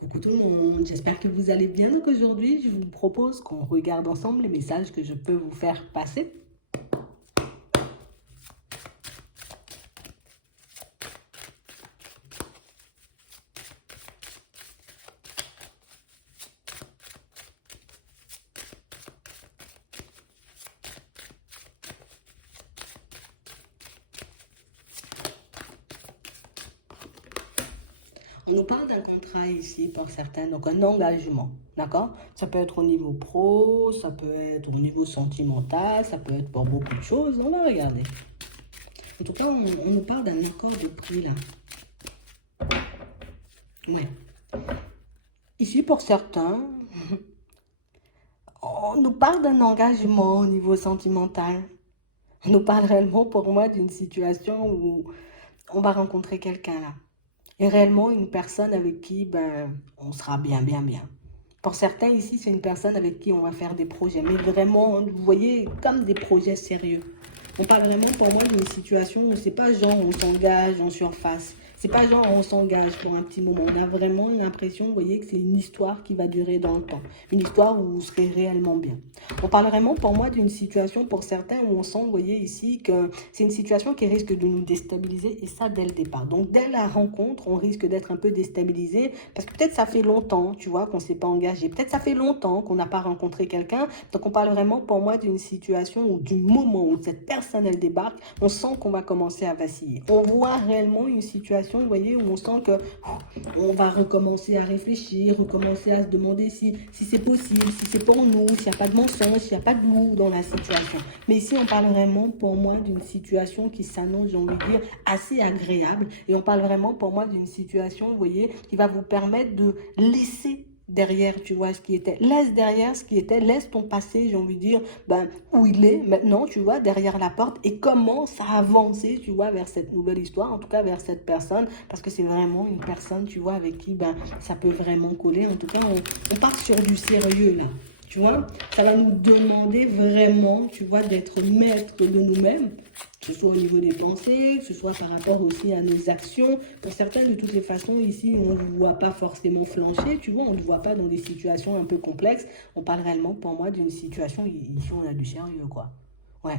Coucou tout le monde, j'espère que vous allez bien. Donc aujourd'hui, je vous propose qu'on regarde ensemble les messages que je peux vous faire passer. On nous parle d'un contrat ici pour certains, donc un engagement, d'accord? Ça peut être au niveau pro, ça peut être au niveau sentimental, ça peut être pour beaucoup de choses. On va regarder. En tout cas, on nous parle d'un accord de prix là. Ouais. Ici, pour certains, on nous parle d'un engagement au niveau sentimental. On nous parle réellement pour moi d'une situation où on va rencontrer quelqu'un là. Et réellement une personne avec qui on sera bien, bien, bien. Pour certains ici, c'est une personne avec qui on va faire des projets, mais vraiment, vous voyez, comme des projets sérieux. On parle vraiment pour moi d'une situation où c'est pas genre on s'engage en surface. C'est pas genre on s'engage pour un petit moment. On a vraiment l'impression, vous voyez, que c'est une histoire qui va durer dans le temps. Une histoire où vous serez réellement bien. On parle vraiment pour moi d'une situation pour certains où on sent, vous voyez ici, que c'est une situation qui risque de nous déstabiliser et ça dès le départ. Donc dès la rencontre, on risque d'être un peu déstabilisé parce que peut-être ça fait longtemps, tu vois, qu'on ne s'est pas engagé. Peut-être ça fait longtemps qu'on n'a pas rencontré quelqu'un. Donc on parle vraiment pour moi d'une situation ou du moment où cette personne elle débarque, on sent qu'on va commencer à vaciller. On voit réellement une situation, vous voyez, où on sent que on va recommencer à réfléchir, recommencer à se demander si c'est possible, si c'est pour nous, s'il n'y a pas de mensonge, s'il n'y a pas de loup dans la situation. Mais ici, on parle vraiment pour moi d'une situation qui s'annonce, j'ai envie de dire, assez agréable. Et on parle vraiment pour moi d'une situation, vous voyez, qui va vous permettre de laisser derrière, tu vois, ce qui était. Laisse derrière ce qui était, laisse ton passé, j'ai envie de dire, où il est maintenant, tu vois, derrière la porte et commence à avancer, tu vois, vers cette nouvelle histoire, en tout cas vers cette personne, parce que c'est vraiment une personne, tu vois, avec qui, ça peut vraiment coller. En tout cas, on part sur du sérieux, là. Tu vois, ça va nous demander vraiment, tu vois, d'être maître de nous-mêmes, que ce soit au niveau des pensées, que ce soit par rapport aussi à nos actions. Pour certains, de toutes les façons, ici, on ne vous voit pas forcément flancher, tu vois, on ne voit pas dans des situations un peu complexes. On parle réellement, pour moi, d'une situation, ici, on a du sérieux, quoi. Ouais.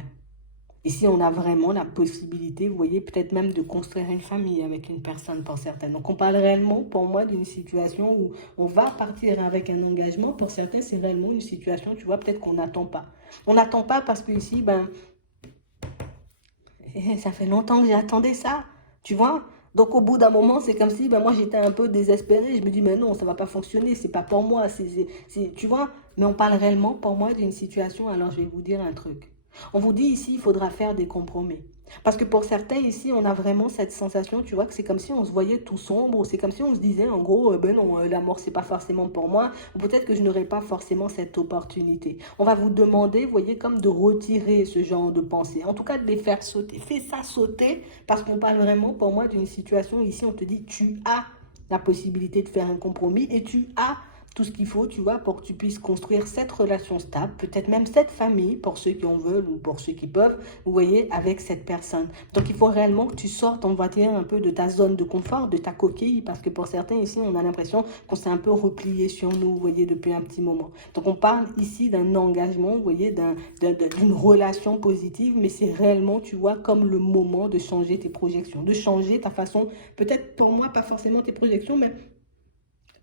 Ici, on a vraiment la possibilité, vous voyez, peut-être même de construire une famille avec une personne pour certains. Donc, on parle réellement, pour moi, d'une situation où on va partir avec un engagement. Pour certains, c'est réellement une situation, tu vois, peut-être qu'on n'attend pas. On n'attend pas parce que ici, ça fait longtemps que j'attendais ça, tu vois. Donc, au bout d'un moment, c'est comme si, moi, j'étais un peu désespérée. Je me dis, mais non, ça va pas fonctionner, c'est pas pour moi, tu vois. Mais on parle réellement, pour moi, d'une situation. Alors, je vais vous dire un truc. On vous dit ici, il faudra faire des compromis. Parce que pour certains ici, on a vraiment cette sensation, tu vois, que c'est comme si on se voyait tout sombre, c'est comme si on se disait, en gros, ben non, la mort, c'est pas forcément pour moi, ou peut-être que je n'aurai pas forcément cette opportunité. On va vous demander, vous voyez, comme de retirer ce genre de pensée, en tout cas de les faire sauter. Fais ça sauter, parce qu'on parle vraiment, pour moi, d'une situation ici, on te dit, tu as la possibilité de faire un compromis et tu as tout ce qu'il faut, tu vois, pour que tu puisses construire cette relation stable, peut-être même cette famille, pour ceux qui en veulent ou pour ceux qui peuvent, vous voyez, avec cette personne. Donc, il faut réellement que tu sortes, on va dire, un peu de ta zone de confort, de ta coquille, parce que pour certains ici, on a l'impression qu'on s'est un peu replié sur nous, vous voyez, depuis un petit moment. Donc, on parle ici d'un engagement, vous voyez, d'une relation positive, mais c'est réellement, tu vois, comme le moment de changer tes projections, de changer ta façon, peut-être pour moi, pas forcément tes projections, mais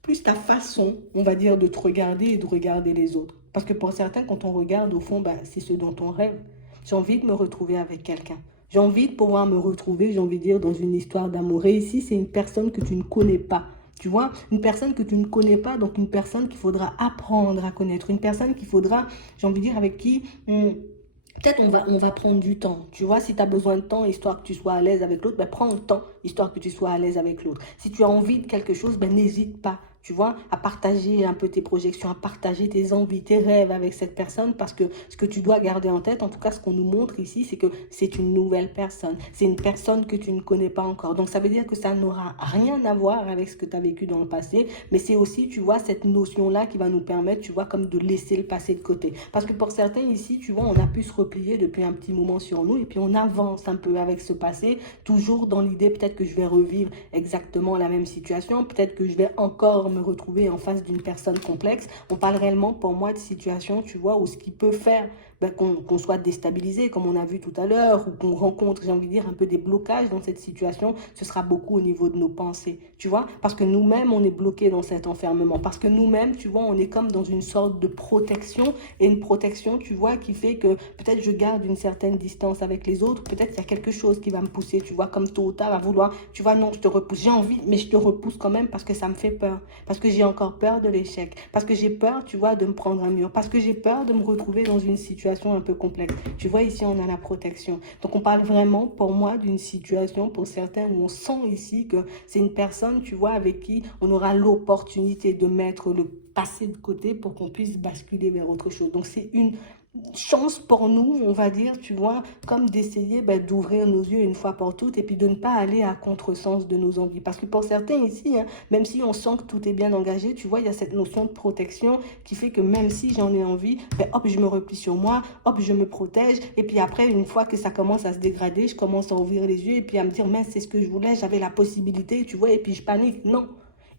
plus ta façon, on va dire, de te regarder et de regarder les autres. Parce que pour certains, quand on regarde, au fond, c'est ce dont on rêve. J'ai envie de me retrouver avec quelqu'un. J'ai envie de pouvoir me retrouver, j'ai envie de dire, dans une histoire d'amour. Et ici, c'est une personne que tu ne connais pas. Tu vois, une personne que tu ne connais pas, donc une personne qu'il faudra apprendre à connaître. Une personne qu'il faudra, j'ai envie de dire, avec qui peut-être on va prendre du temps. Tu vois, si tu as besoin de temps, histoire que tu sois à l'aise avec l'autre, prends le temps, histoire que tu sois à l'aise avec l'autre. Si tu as envie de quelque chose, n'hésite pas, tu vois, à partager un peu tes projections, à partager tes envies, tes rêves avec cette personne, parce que ce que tu dois garder en tête, en tout cas ce qu'on nous montre ici, c'est que c'est une nouvelle personne. C'est une personne que tu ne connais pas encore. Donc ça veut dire que ça n'aura rien à voir avec ce que tu as vécu dans le passé, mais c'est aussi, tu vois, cette notion-là qui va nous permettre, tu vois, comme de laisser le passé de côté. Parce que pour certains ici, tu vois, on a pu se replier depuis un petit moment sur nous et puis on avance un peu avec ce passé, toujours dans l'idée peut-être que je vais revivre exactement la même situation, peut-être que je vais encore me retrouver en face d'une personne complexe. On parle réellement pour moi de situation, tu vois, où ce qui peut faire qu'on soit déstabilisé, comme on a vu tout à l'heure, ou qu'on rencontre, j'ai envie de dire, un peu des blocages dans cette situation, ce sera beaucoup au niveau de nos pensées, tu vois, parce que nous-mêmes, on est bloqués dans cet enfermement, parce que nous-mêmes, tu vois, on est comme dans une sorte de protection, et une protection, tu vois, qui fait que peut-être je garde une certaine distance avec les autres, peut-être il y a quelque chose qui va me pousser, tu vois, comme tôt ou tard, à vouloir, tu vois, non, je te repousse, j'ai envie, mais je te repousse quand même parce que ça me fait peur, parce que j'ai encore peur de l'échec, parce que j'ai peur, tu vois, de me prendre un mur, parce que j'ai peur de me retrouver dans une situation un peu complexe. Tu vois, ici, on a la protection. Donc, on parle vraiment, pour moi, d'une situation, pour certains, où on sent ici que c'est une personne, tu vois, avec qui on aura l'opportunité de mettre le passé de côté pour qu'on puisse basculer vers autre chose. Donc, c'est une chance pour nous, on va dire, tu vois, comme d'essayer d'ouvrir nos yeux une fois pour toutes et puis de ne pas aller à contresens de nos envies. Parce que pour certains ici, hein, même si on sent que tout est bien engagé, tu vois, il y a cette notion de protection qui fait que même si j'en ai envie, hop, je me replie sur moi, hop, je me protège. Et puis après, une fois que ça commence à se dégrader, je commence à ouvrir les yeux et puis à me dire, mince, c'est ce que je voulais, j'avais la possibilité, tu vois, et puis je panique. Non.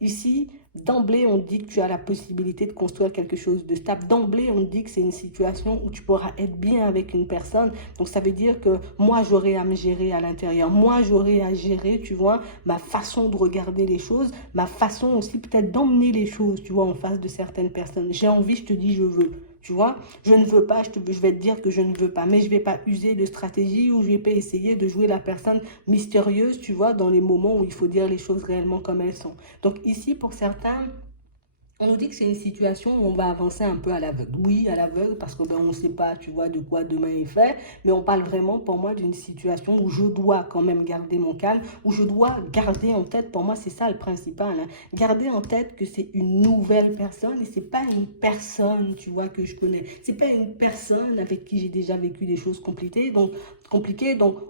Ici, d'emblée, on dit que tu as la possibilité de construire quelque chose de stable. D'emblée, on dit que c'est une situation où tu pourras être bien avec une personne. Donc, ça veut dire que moi, j'aurai à me gérer à l'intérieur. Moi, j'aurai à gérer, tu vois, ma façon de regarder les choses, ma façon aussi peut-être d'emmener les choses, tu vois, en face de certaines personnes. J'ai envie, je te dis, je veux. Tu vois, je ne veux pas, je vais te dire que je ne veux pas, mais je ne vais pas user de stratégie ou je ne vais pas essayer de jouer la personne mystérieuse, tu vois, dans les moments où il faut dire les choses réellement comme elles sont. Donc ici, pour certains, on nous dit que c'est une situation où on va avancer un peu à l'aveugle. Oui, à l'aveugle, parce que on ne sait pas, tu vois, de quoi demain est fait, mais on parle vraiment pour moi d'une situation où je dois quand même garder mon calme, où je dois garder en tête, pour moi c'est ça le principal, hein, garder en tête que c'est une nouvelle personne et c'est pas une personne, tu vois, que je connais. C'est pas une personne avec qui j'ai déjà vécu des choses compliquées. Donc,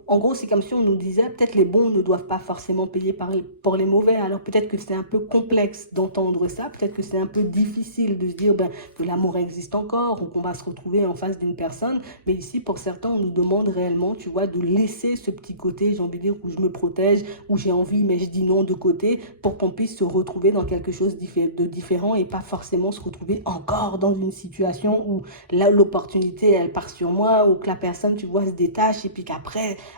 en gros, c'est comme si on nous disait, peut-être les bons ne doivent pas forcément payer pour les mauvais. Alors, peut-être que c'est un peu complexe d'entendre ça. Peut-être que c'est un peu difficile de se dire que l'amour existe encore ou qu'on va se retrouver en face d'une personne. Mais ici, pour certains, on nous demande réellement, tu vois, de laisser ce petit côté, j'ai envie de dire, où je me protège, où j'ai envie, mais je dis non de côté, pour qu'on puisse se retrouver dans quelque chose de différent et pas forcément se retrouver encore dans une situation où là, l'opportunité, elle part sur moi, ou que la personne, tu vois, se détache et puis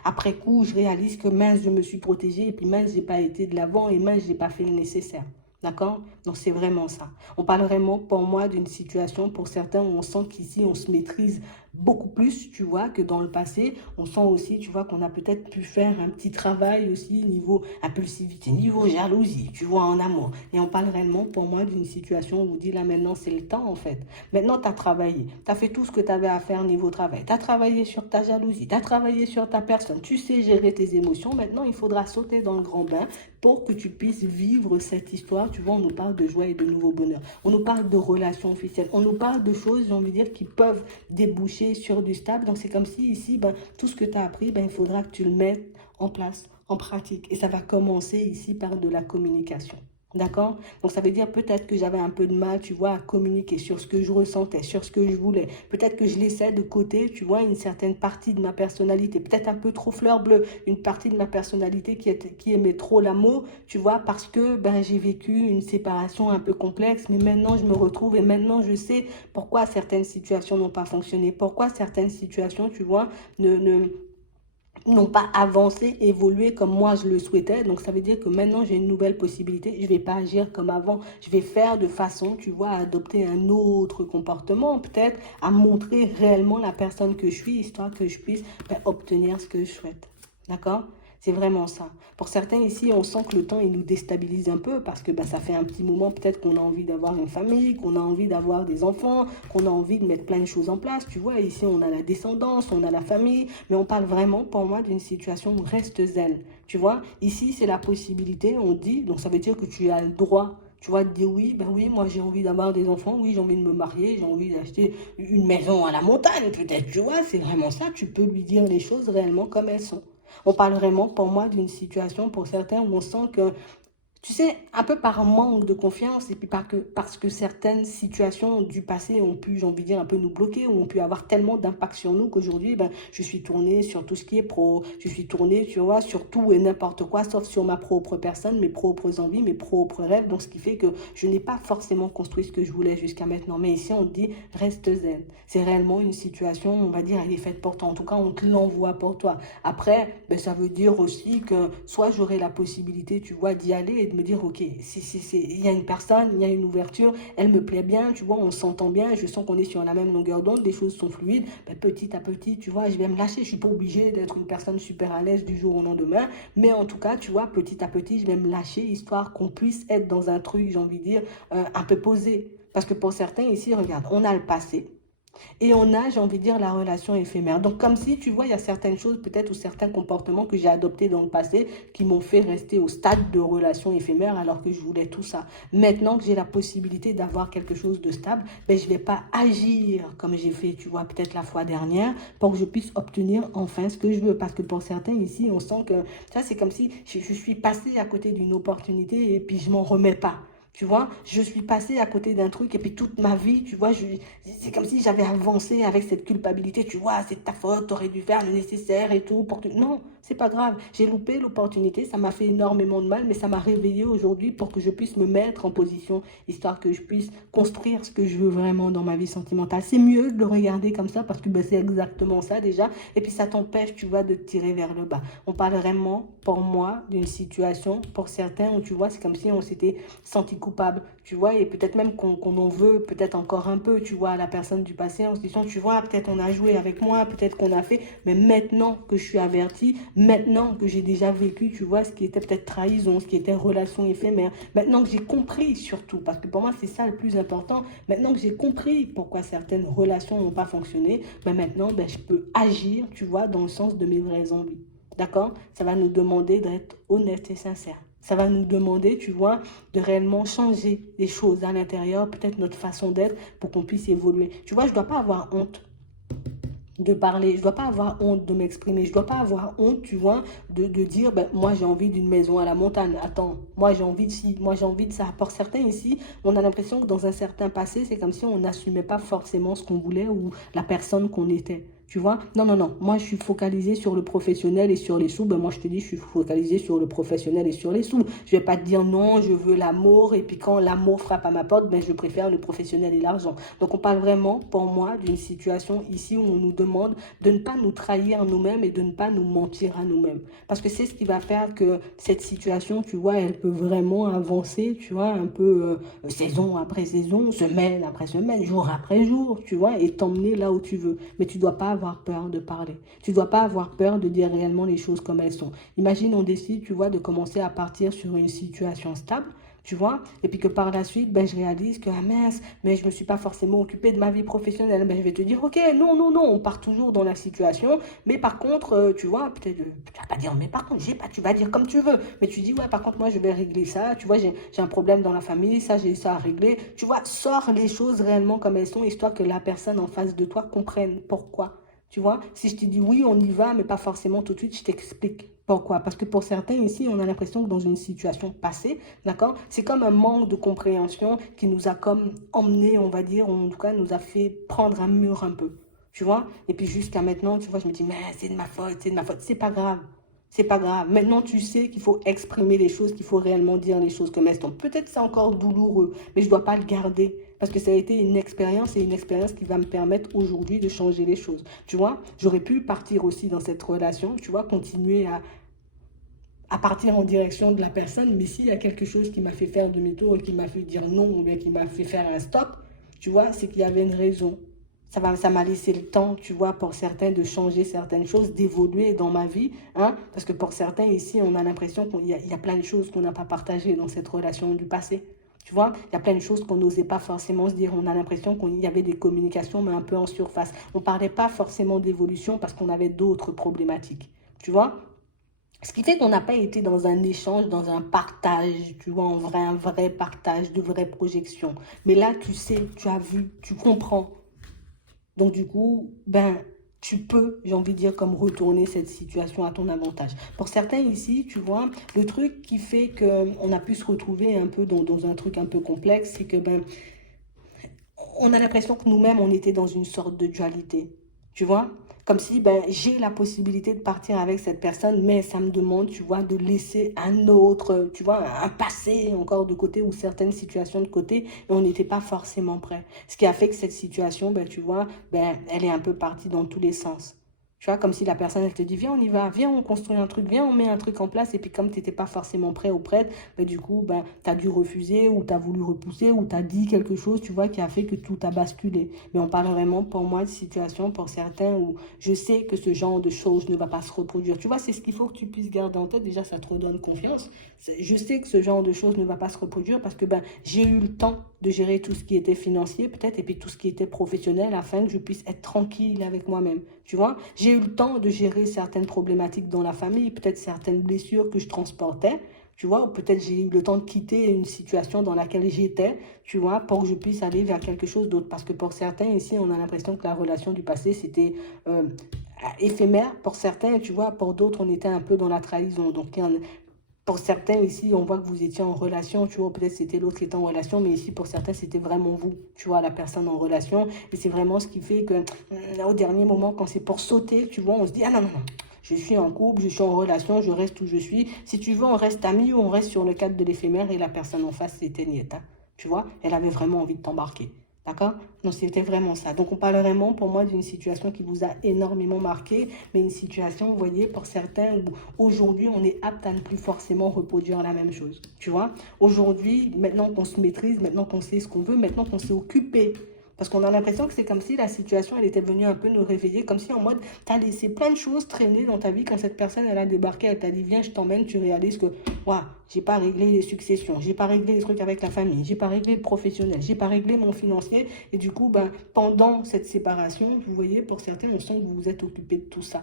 après coup, je réalise que mince, je me suis protégée et puis mince, j'ai pas été de l'avant et mince, j'ai pas fait le nécessaire. D'accord? Donc, c'est vraiment ça. On parle vraiment, pour moi, d'une situation, pour certains, où on sent qu'ici, on se maîtrise beaucoup plus, tu vois, que dans le passé. On sent aussi, tu vois, qu'on a peut-être pu faire un petit travail aussi niveau impulsivité, niveau jalousie, tu vois, en amour. Et on parle réellement, pour moi, d'une situation où on dit là, maintenant, c'est le temps, en fait. Maintenant, tu as travaillé. Tu as fait tout ce que tu avais à faire niveau travail. Tu as travaillé sur ta jalousie. Tu as travaillé sur ta personne. Tu sais gérer tes émotions. Maintenant, il faudra sauter dans le grand bain pour que tu puisses vivre cette histoire. Tu vois, on nous parle de joie et de nouveau bonheur. On nous parle de relations officielles. On nous parle de choses, j'ai envie de dire, qui peuvent déboucher sur du stable. Donc, c'est comme si ici, tout ce que tu as appris, il faudra que tu le mettes en place, en pratique. Et ça va commencer ici par de la communication. D'accord? Donc, ça veut dire peut-être que j'avais un peu de mal, tu vois, à communiquer sur ce que je ressentais, sur ce que je voulais. Peut-être que je laissais de côté, tu vois, une certaine partie de ma personnalité. Peut-être un peu trop fleur bleue. Une partie de ma personnalité qui aimait trop l'amour, tu vois, parce que j'ai vécu une séparation un peu complexe. Mais maintenant, je me retrouve et maintenant, je sais pourquoi certaines situations n'ont pas fonctionné. Pourquoi certaines situations, tu vois, n'ont pas avancé, évolué comme moi je le souhaitais. Donc ça veut dire que maintenant j'ai une nouvelle possibilité. Je ne vais pas agir comme avant. Je vais faire de façon, tu vois, à adopter un autre comportement, peut-être à montrer réellement la personne que je suis, histoire que je puisse obtenir ce que je souhaite. D'accord? C'est vraiment ça. Pour certains ici, on sent que le temps, il nous déstabilise un peu parce que ça fait un petit moment peut-être qu'on a envie d'avoir une famille, qu'on a envie d'avoir des enfants, qu'on a envie de mettre plein de choses en place. Tu vois, ici, on a la descendance, on a la famille, mais on parle vraiment, pour moi, d'une situation où reste zen. Tu vois, ici, c'est la possibilité, on dit, donc ça veut dire que tu as le droit. Tu vois, de dire oui, oui, moi j'ai envie d'avoir des enfants, oui, j'ai envie de me marier, j'ai envie d'acheter une maison à la montagne, peut-être, tu vois, c'est vraiment ça, tu peux lui dire les choses réellement comme elles sont. On parle vraiment, pour moi, d'une situation, pour certains, où on sent que Tu sais, un peu par manque de confiance et puis parce que certaines situations du passé ont pu, j'ai envie de dire, un peu nous bloquer ou ont pu avoir tellement d'impact sur nous qu'aujourd'hui, ben, je suis tournée sur tout ce qui est pro, je suis tournée, tu vois, sur tout et n'importe quoi, sauf sur ma propre personne, mes propres envies, mes propres rêves. Donc, ce qui fait que je n'ai pas forcément construit ce que je voulais jusqu'à maintenant. Mais ici, on dit, reste zen. C'est réellement une situation, on va dire, elle est faite pour toi. En tout cas, on te l'envoie pour toi. Après, ben, ça veut dire aussi que soit j'aurai la possibilité, tu vois, d'y aller et de me dire, ok, il y a une personne, il y a une ouverture, elle me plaît bien, tu vois, on s'entend bien, je sens qu'on est sur la même longueur d'onde, les choses sont fluides, ben, petit à petit, tu vois, je vais me lâcher. Je suis pas obligée d'être une personne super à l'aise du jour au lendemain, mais en tout cas, tu vois, petit à petit, je vais me lâcher, histoire qu'on puisse être dans un truc, j'ai envie de dire, un peu posé. Parce que pour certains ici, regarde, on a le passé, et on a, j'ai envie de dire, la relation éphémère. Donc, comme si, tu vois, il y a certaines choses, peut-être, ou certains comportements que j'ai adoptés dans le passé qui m'ont fait rester au stade de relation éphémère alors que je voulais tout ça. Maintenant que j'ai la possibilité d'avoir quelque chose de stable, ben, je ne vais pas agir comme j'ai fait, tu vois, peut-être la fois dernière pour que je puisse obtenir enfin ce que je veux. Parce que pour certains ici, on sent que ça, c'est comme si je suis passé à côté d'une opportunité et puis je m'en remets pas. Tu vois, je suis passée à côté d'un truc et puis toute ma vie, tu vois, c'est comme si j'avais avancé avec cette culpabilité. Tu vois, c'est ta faute, t'aurais dû faire le nécessaire et tout. Non, c'est pas grave. J'ai loupé l'opportunité, ça m'a fait énormément de mal, mais ça m'a réveillée aujourd'hui pour que je puisse me mettre en position, histoire que je puisse construire ce que je veux vraiment dans ma vie sentimentale. C'est mieux de le regarder comme ça parce que ben, c'est exactement ça déjà. Et puis ça t'empêche, tu vois, de te tirer vers le bas. On parle vraiment, pour moi, d'une situation, pour certains, où tu vois, c'est comme si on s'était senti coupable, tu vois, et peut-être même qu'on en veut peut-être encore un peu, tu vois, à la personne du passé, en se disant, tu vois, peut-être on a joué avec moi, peut-être qu'on a fait, mais maintenant que je suis avertie, maintenant que j'ai déjà vécu, tu vois, ce qui était peut-être trahison, ce qui était relation éphémère, maintenant que j'ai compris surtout, parce que pour moi c'est ça le plus important, maintenant que j'ai compris pourquoi certaines relations n'ont pas fonctionné, ben maintenant ben, je peux agir, tu vois, dans le sens de mes vraies envies. D'accord? Ça va nous demander d'être honnête et sincère. Ça va nous demander, tu vois, de réellement changer les choses à l'intérieur, peut-être notre façon d'être pour qu'on puisse évoluer. Tu vois, je ne dois pas avoir honte de parler, je ne dois pas avoir honte de m'exprimer, je ne dois pas avoir honte, tu vois, de dire, ben, moi j'ai envie d'une maison à la montagne, attends, moi j'ai envie de ci, moi j'ai envie de ça. Pour certains ici, on a l'impression que dans un certain passé, c'est comme si on n'assumait pas forcément ce qu'on voulait ou la personne qu'on était. Tu vois? Non, non, non. Moi, je suis focalisée sur le professionnel et sur les sous. Ben, moi, je te dis, je suis focalisée sur le professionnel et sur les sous. Je vais pas te dire non, je veux l'amour. Et puis, quand l'amour frappe à ma porte, ben, je préfère le professionnel et l'argent. Donc, on parle vraiment, pour moi, d'une situation ici où on nous demande de ne pas nous trahir nous-mêmes et de ne pas nous mentir à nous-mêmes. Parce que c'est ce qui va faire que cette situation, tu vois, elle peut vraiment avancer, tu vois, un peu saison après saison, semaine après semaine, jour après jour, tu vois, et t'emmener là où tu veux. Mais tu ne dois pas avoir peur de parler. Tu ne dois pas avoir peur de dire réellement les choses comme elles sont. Imagine, on décide, tu vois, de commencer à partir sur une situation stable, tu vois, et puis que par la suite, ben, je réalise que, ah mince, mais je ne me suis pas forcément occupée de ma vie professionnelle. Ben, je vais te dire, ok, non, non, non, on part toujours dans la situation, mais par contre, tu vois, peut-être, tu vas pas dire, mais par contre, j'ai pas, tu vas dire comme tu veux, mais tu dis, ouais, par contre, moi, je vais régler ça, tu vois, j'ai un problème dans la famille, ça, j'ai ça à régler, tu vois, sors les choses réellement comme elles sont, histoire que la personne en face de toi comprenne pourquoi. Tu vois, si je te dis oui, on y va, mais pas forcément tout de suite, je t'explique pourquoi. Parce que pour certains ici, on a l'impression que dans une situation passée, d'accord, c'est comme un manque de compréhension qui nous a comme emmené, on va dire, ou en tout cas nous a fait prendre un mur un peu. Tu vois, et puis jusqu'à maintenant, tu vois, je me dis, mais c'est de ma faute, c'est de ma faute. C'est pas grave. C'est pas grave. Maintenant, tu sais qu'il faut exprimer les choses, qu'il faut réellement dire les choses comme elles sont. Peut-être c'est encore douloureux, mais je ne dois pas le garder parce que ça a été une expérience et une expérience qui va me permettre aujourd'hui de changer les choses. Tu vois, j'aurais pu partir aussi dans cette relation, tu vois, continuer à partir en direction de la personne, mais s'il y a quelque chose qui m'a fait faire demi-tour, qui m'a fait dire non, ou bien qui m'a fait faire un stop, tu vois, c'est qu'il y avait une raison. Ça m'a laissé le temps, tu vois, pour certains de changer certaines choses, d'évoluer dans ma vie, hein, parce que pour certains ici, on a l'impression qu'il y a plein de choses qu'on n'a pas partagées dans cette relation du passé. Tu vois, il y a plein de choses qu'on n'osait pas forcément se dire. On a l'impression qu'il y avait des communications, mais un peu en surface. On ne parlait pas forcément d'évolution parce qu'on avait d'autres problématiques. Tu vois, ce qui fait qu'on n'a pas été dans un échange, dans un partage, tu vois, un vrai partage, de vraies projections. Mais là, tu sais, tu as vu, tu comprends. Donc du coup, ben, tu peux, j'ai envie de dire, comme retourner cette situation à ton avantage. Pour certains ici, tu vois, le truc qui fait qu'on a pu se retrouver un peu dans un truc un peu complexe, c'est que ben, on a l'impression que nous-mêmes, on était dans une sorte de dualité. Tu vois? Comme si ben, j'ai la possibilité de partir avec cette personne, mais ça me demande, tu vois, de laisser un autre, tu vois, un passé encore de côté ou certaines situations de côté, et on n'était pas forcément prêt. Ce qui a fait que cette situation, ben, tu vois, ben, elle est un peu partie dans tous les sens. Tu vois, comme si la personne, elle te dit, viens, on y va, viens, on construit un truc, viens, on met un truc en place, et puis comme tu n'étais pas forcément prêt ou prête, ben, du coup, ben, tu as dû refuser, ou tu as voulu repousser, ou tu as dit quelque chose, tu vois, qui a fait que tout a basculé. Mais on parle vraiment, pour moi, de situation, pour certains, où je sais que ce genre de choses ne va pas se reproduire. Tu vois, c'est ce qu'il faut que tu puisses garder en tête. Déjà, ça te redonne confiance. Je sais que ce genre de choses ne va pas se reproduire parce que ben, j'ai eu le temps de gérer tout ce qui était financier, peut-être, et puis tout ce qui était professionnel, afin que je puisse être tranquille avec moi-même. Tu vois, j'ai eu le temps de gérer certaines problématiques dans la famille, peut-être certaines blessures que je transportais. Tu vois, ou peut-être j'ai eu le temps de quitter une situation dans laquelle j'étais, tu vois, pour que je puisse aller vers quelque chose d'autre. Parce que pour certains ici, on a l'impression que la relation du passé, c'était éphémère. Pour certains, tu vois, pour d'autres, on était un peu dans la trahison. Donc, pour certains ici, on voit que vous étiez en relation, tu vois, peut-être c'était l'autre qui était en relation, mais ici, pour certains, c'était vraiment vous, tu vois, la personne en relation. Et c'est vraiment ce qui fait que, au dernier moment, quand c'est pour sauter, tu vois, on se dit, ah non, non, non. Je suis en couple, je suis en relation, je reste où je suis. Si tu veux, on reste amis ou on reste sur le cadre de l'éphémère et la personne en face, c'était Niette. Hein. Tu vois, elle avait vraiment envie de t'embarquer. D'accord? Donc, c'était vraiment ça. Donc, on parle vraiment, pour moi, d'une situation qui vous a énormément marqué, mais une situation, vous voyez, pour certains, où aujourd'hui, on est apte à ne plus forcément reproduire la même chose. Tu vois? Aujourd'hui, maintenant qu'on se maîtrise, maintenant qu'on sait ce qu'on veut, maintenant qu'on s'est occupé. Parce qu'on a l'impression que c'est comme si la situation, elle était venue un peu nous réveiller, comme si en mode, tu as laissé plein de choses traîner dans ta vie quand cette personne, elle a débarqué, elle t'a dit, viens, je t'emmène, tu réalises que, waouh, j'ai pas réglé les successions, j'ai pas réglé les trucs avec la famille, j'ai pas réglé le professionnel, j'ai pas réglé mon financier. Et du coup, ben, pendant cette séparation, vous voyez, pour certains, on sent que vous vous êtes occupé de tout ça.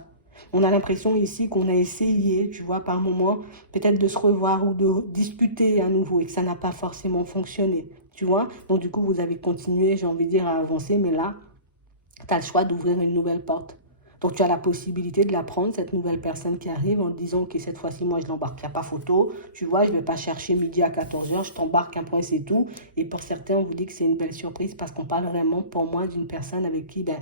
On a l'impression ici qu'on a essayé, tu vois, par moment, peut-être de se revoir ou de discuter à nouveau et que ça n'a pas forcément fonctionné, tu vois. Donc, du coup, vous avez continué, j'ai envie de dire, à avancer, mais là, tu as le choix d'ouvrir une nouvelle porte. Donc, tu as la possibilité de la prendre, cette nouvelle personne qui arrive, en te disant, OK, cette fois-ci, moi, je l'embarque. Il n'y a pas photo. Tu vois, je ne vais pas chercher midi à 14h. Je t'embarque un point, c'est tout. Et pour certains, on vous dit que c'est une belle surprise parce qu'on parle vraiment, pour moi, d'une personne avec qui, ben,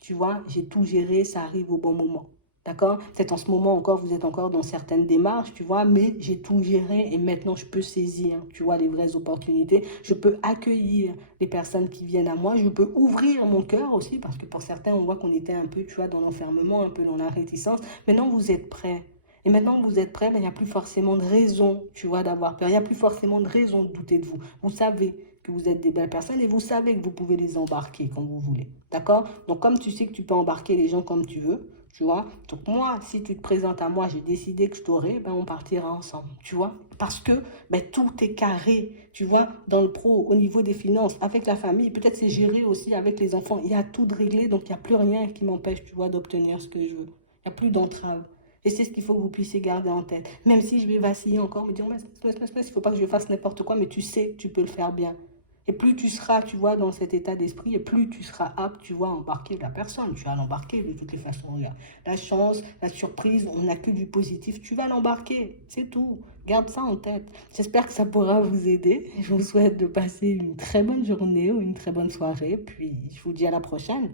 tu vois, j'ai tout géré, ça arrive au bon moment. D'accord? C'est en ce moment encore, vous êtes encore dans certaines démarches, tu vois, mais j'ai tout géré et maintenant je peux saisir, tu vois, les vraies opportunités. Je peux accueillir les personnes qui viennent à moi. Je peux ouvrir mon cœur aussi parce que pour certains, on voit qu'on était un peu, tu vois, dans l'enfermement, un peu dans la réticence. Maintenant, vous êtes prêts. Et maintenant que vous êtes prêts, ben, il n'y a plus forcément de raison, tu vois, d'avoir peur. Il n'y a plus forcément de raison de douter de vous. Vous savez que vous êtes des belles personnes et vous savez que vous pouvez les embarquer quand vous voulez. D'accord? Donc, comme tu sais que tu peux embarquer les gens comme tu veux, tu vois. Donc, moi, si tu te présentes à moi, j'ai décidé que je t'aurai, ben, on partira ensemble, tu vois. Parce que ben, tout est carré, tu vois, dans le pro, au niveau des finances, avec la famille. Peut-être c'est géré aussi avec les enfants. Il y a tout de réglé, donc il n'y a plus rien qui m'empêche, tu vois, d'obtenir ce que je veux. Il n'y a plus d'entrave. Et c'est ce qu'il faut que vous puissiez garder en tête. Même si je vais vaciller encore, me dire, il ne faut pas que je fasse n'importe quoi, mais tu sais que tu peux le faire bien. Et plus tu seras, tu vois, dans cet état d'esprit, et plus tu seras apte, tu vois, à embarquer la personne. Tu vas l'embarquer de toutes les façons. Regarde. La chance, la surprise, on n'a que du positif. Tu vas l'embarquer, c'est tout. Garde ça en tête. J'espère que ça pourra vous aider. Je vous souhaite de passer une très bonne journée ou une très bonne soirée. Puis je vous dis à la prochaine.